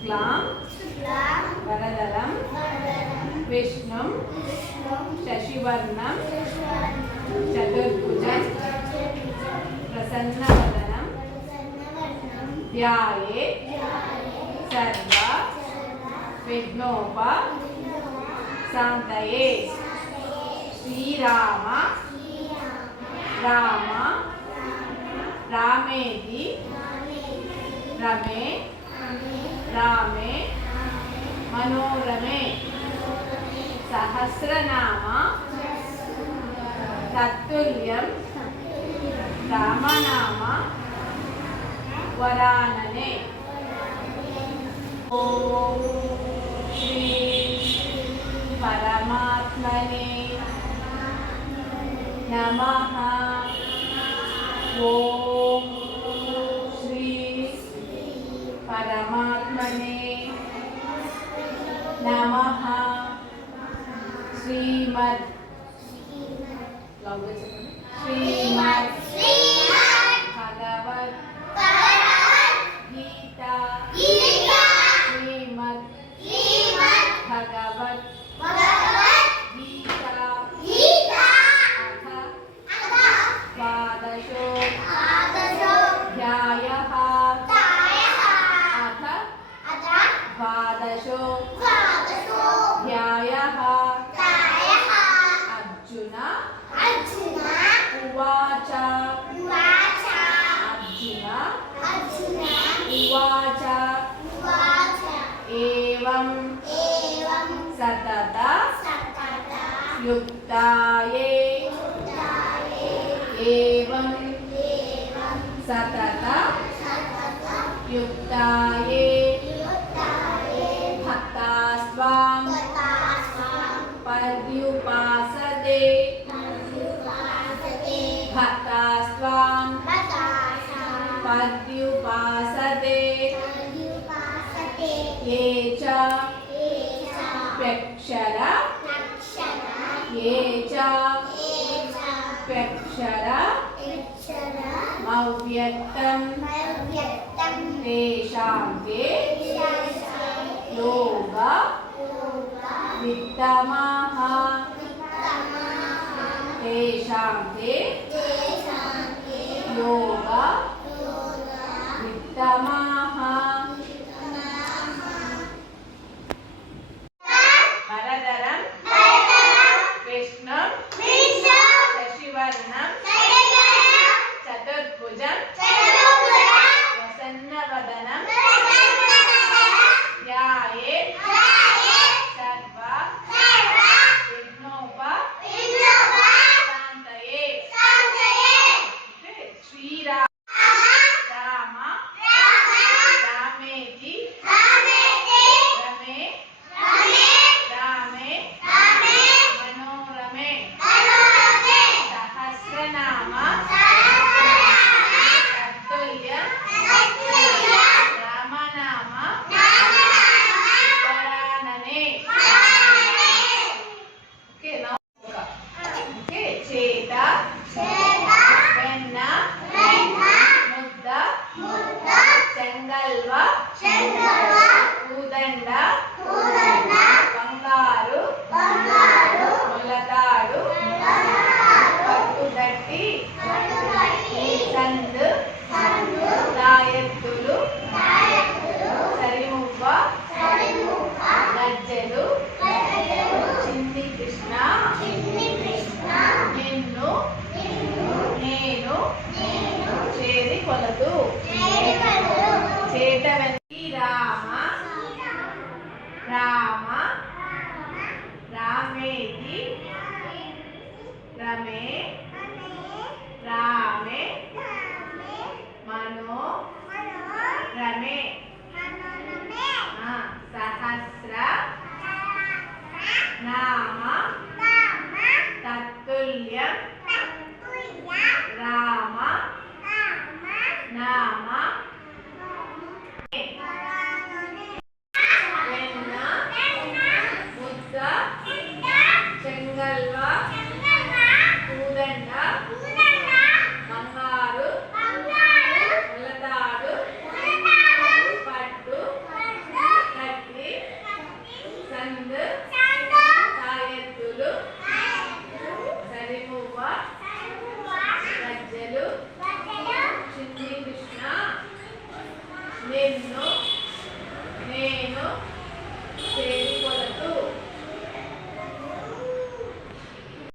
शुक्लां वरदरं विष्णुं शशिवर्णं चतुर्भुजं प्रसन्नवदनं ध्यायेत् सर्व विघ्नोपशान्तये। श्रीराम राम रामेति रमे रामे मनोरमे सहस्रनाम तत्तुल्यं रामनाम वरानने। ओम श्री परमात्मने नमः। ओम श्री परमात्मने नमः। श्रीमद् श्रीमद् भगवद् गीता श्रीमद् भगवद् गीता अथ द्वादशोऽध्यायः। अथ द्वादशोऽध्यायः। अर्जुन उवाच उवाच एवं सतत युक्ताये एवं सतत युक्ताये भक्तास्त्वां पर्युपासते भक्तास्त्वां पर्युपासते ये च प्यक्षर मव्यक्तं तेषां के योग वित्तमः तेषां के योग वित्तमः। वरदरं विष्णुं शशिवर्णं चतुर्भुजं प्रसन्नवदनं ध्यायेत् सर्व विघ्नोपशान्तये। श्रीराम राम रामेति रमे रामे मनोरमे सहस्रनाम तत्तुल्यं रामनाम वरानने। Okay, now okay, చేత వెన్న ముద్ద చెంగల్వ పూదండ బంగారు మొలతాడు పట్టుదట్టి సందు రాయత్తులు సరిమువ్వ గజ్జెలు చిన్ని కృష్ణ నిన్ను నేను చేరి కొలదు చేతవెంతి రామ రామ రామేతి రమే రామే మనో సంద్